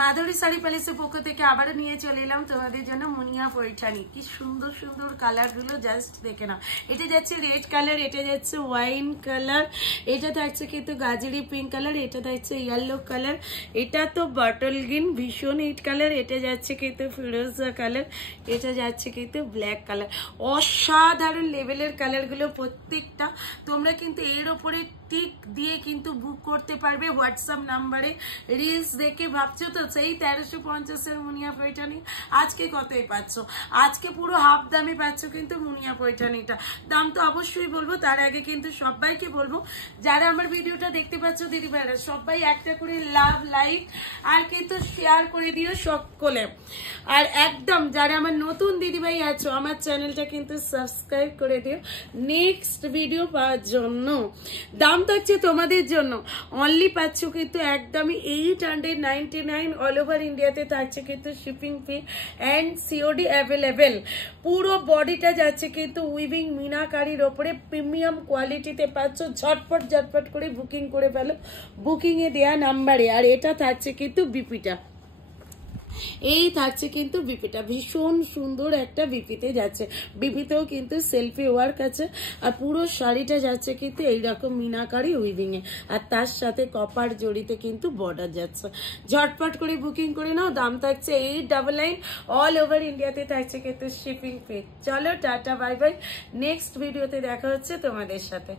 মাধুরী শাড়ি প্যালেসের পক্ষ থেকে আবারও নিয়ে চলে এলাম তোমাদের জন্য মুনিয়া পৈঠানি। কি সুন্দর সুন্দর কালার গুলো জাস্ট দেখে নাও। এটা যাচ্ছে রেড কালার, এটা যাচ্ছে ওয়াইন কালার, এটা থাকছে কিন্তু গাজরি পিঙ্ক কালার, এটা থাকছে ইয়েলো কালার, এটা তো বটল গ্রিন ভীষণ হিট কালার, এটা যাচ্ছে কিন্তু ফিরোজা কালার, এটা যাচ্ছে কিন্তু ব্ল্যাক কালার। অসাধারণ লেভেলের কালার গুলো প্রত্যেকটা। তোমরা কিন্তু এর ওপরে টিক দিয়ে কিন্তু বুক করতে পারবে হোয়াটসঅ্যাপ নাম্বারে। রিলস দেখে ভাবছো তো সেই 1350 মুনিয়া পৈঠানি আজকে কতই পাচ্ছ? আজকে পুরো হাফ দামে পাচ্ছ কিন্তু মুনিয়া পৈঠানিটা। দাম তো অবশ্যই বলবো, তার আগে কিন্তু সবাইকে বলবো যারা আমার ভিডিওটা দেখতে পাচ্ছ দিদি ভাইরা সবাই একটা করে লাভ লাইক আর কিন্তু শেয়ার করে দিও সকলে। আর একদম যারা আমার নতুন দিদিভাই আছো আমার চ্যানেলটা কিন্তু সাবস্ক্রাইব করে দিও নেক্সট ভিডিও পাওয়ার জন্য। দাম থাকছে তোমাদের জন্য অনলি পাচ্ছ কিন্তু একদমই 899 অল ওভার ইন্ডিয়াতে থাকছে কিন্তু shipping fee and COD available. পুরো বডিটা যাচ্ছে কিন্তু উইভিং মিনাকারির ওপরে প্রিমিয়াম কোয়ালিটিতে পাচ্ছ। ঝটপট ঝটপট করে বুকিং করে ফেলো বুকিংয়ে দেওয়া নাম্বারে। আর এটা থাকছে কিন্তু বিপিটা, এই থাকছে কিন্তু বিপিটা ভীষণ সুন্দর একটা বিপিতে যাচ্ছে। বিপিতেও কিন্তু সেলফি ওয়ার্ক আছে আর পুরো শাড়িটা যাচ্ছে কিন্তু এইরকম মিনাকারি উইভিং এ, আর তার সাথে কপার জড়িতে কিন্তু বর্ডার যাচ্ছে। ঝটপট করে বুকিং করে নাও। দাম থাকছে 899 অল ওভার ইন্ডিয়াতে থাকছে কিন্তু শিপিং ফি। চলো টাটা বাই বাই, নেক্সট ভিডিওতে দেখা হচ্ছে তোমাদের সাথে।